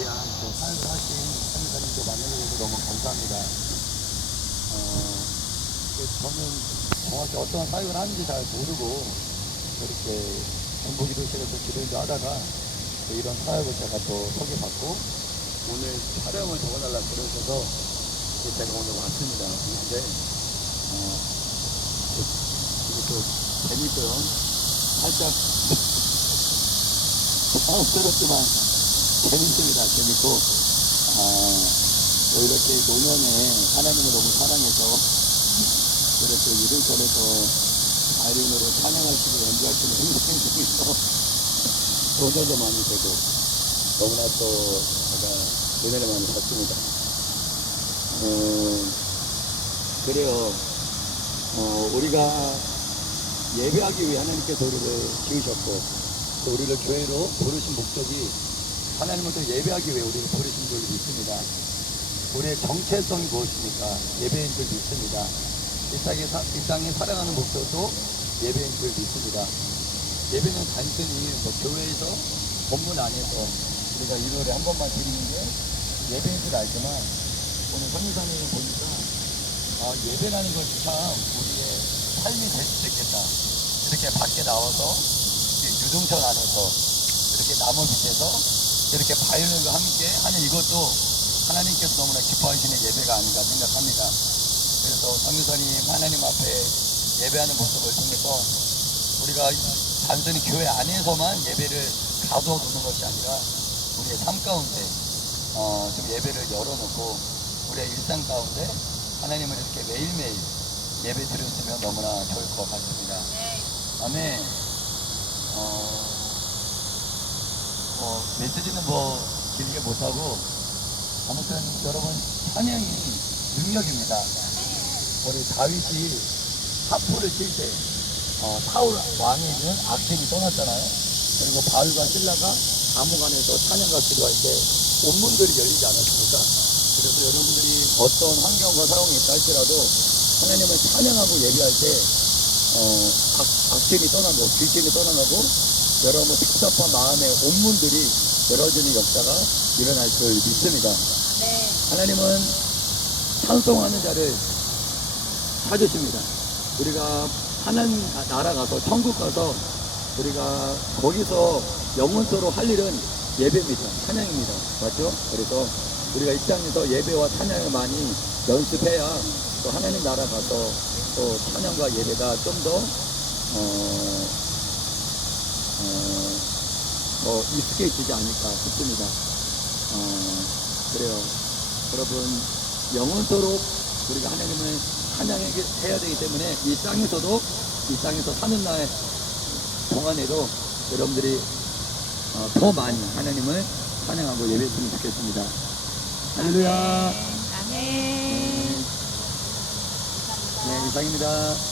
귀한 또 사역을 하신 선교사님도 만나게 돼서 너무 감사합니다. 어, 그 저는 정확히 어떤 사역을 하는지 잘 모르고 이렇게 전북기도실에서 기도를 하다가 또 이런 사역을 제가 또 소개받고 오늘 촬영을 적어달라 그러셔서 제가 오늘 왔습니다. 근데 어, 이게 또 재밌고요. 살짝 당황스럽지만 재밌습니다. 재밌고 아, 또 이렇게 노년에 하나님을 너무 사랑해서 이렇게 이른선에서 아이린으로 찬양하시고 연주하시는 행복한 중에서 도전도 많이 되고 너무나 또 제가 은혜를 많이 받습니다. 어, 그래요. 어, 우리가 예배하기 위해 하나님께서 우리를 지으셨고 또 우리를 교회로 부르신 목적이 하나님을 또 예배하기 위해 우리를 부르신 줄 믿습니다. 우리의 정체성이 무엇입니까? 예배인 줄 믿습니다. 이 땅에, 사, 이 땅에 살아가는 목적도 예배인 줄 믿습니다. 예배는 단순히 뭐 교회에서 본문 안에서 우리가 이 노래 한 번만 드리는 게 예배인 줄 알지만 오늘 선교사님 보니까 아, 예배라는 것이 참 우리의 삶이 될 수도 있겠다. 이렇게 밖에 나와서 이 유동천 안에서 이렇게 나무 밑에서 이렇게 바이올린과 함께 하는 이것도 하나님께서 너무나 기뻐하시는 예배가 아닌가 생각합니다. 그래서 성유선님 하나님 앞에 예배하는 모습을 통해서 우리가 단순히 교회 안에서만 예배를 가둬두는 것이 아니라 우리의 삶 가운데 어, 좀 예배를 열어놓고 우리의 일상 가운데 하나님을 이렇게 매일매일 예배 드렸으면 너무나 좋을 것 같습니다. 아멘. 어, 어, 메시지는 뭐 길게 못하고 아무튼 여러분 찬양이 능력입니다. 우리 다윗이 하프를 칠 때 어, 사울 왕에는 악행이 떠났잖아요. 그리고 바울과 신라가 감옥안에서 찬양과 기도할 때 온문들이 열리지 않았습니까? 그래서 여러분들이 어떤 환경과 상황이 있다 할지라도 하나님을 찬양하고 예배할 때 어, 악, 악행이 떠나고 귀신이 떠나가고 여러분 답답한 마음의 온문들이 열어지는 역사가 일어날 줄 믿습니다. 하나님은 찬송하는 자를 찾으십니다. 우리가 하나님 나라 가서 천국 가서 우리가 거기서 영원토록 할 일은 예배입니다. 찬양입니다. 맞죠? 그래서 우리가 이 땅에서 예배와 찬양을 많이 연습해야 또 하나님 나라 가서 또 찬양과 예배가 좀더 어, 어, 뭐 익숙해지지 않을까 싶습니다. 어, 그래요. 여러분 영원토록 우리가 하나님을 찬양해야 되기 때문에 이 땅에서도 이 땅에서 사는 날 동안에도 여러분들이 어, 더 많이 하나님을 찬양하고 예배했으면 좋겠습니다. 할렐루야. 아멘. 네, 이상입니다.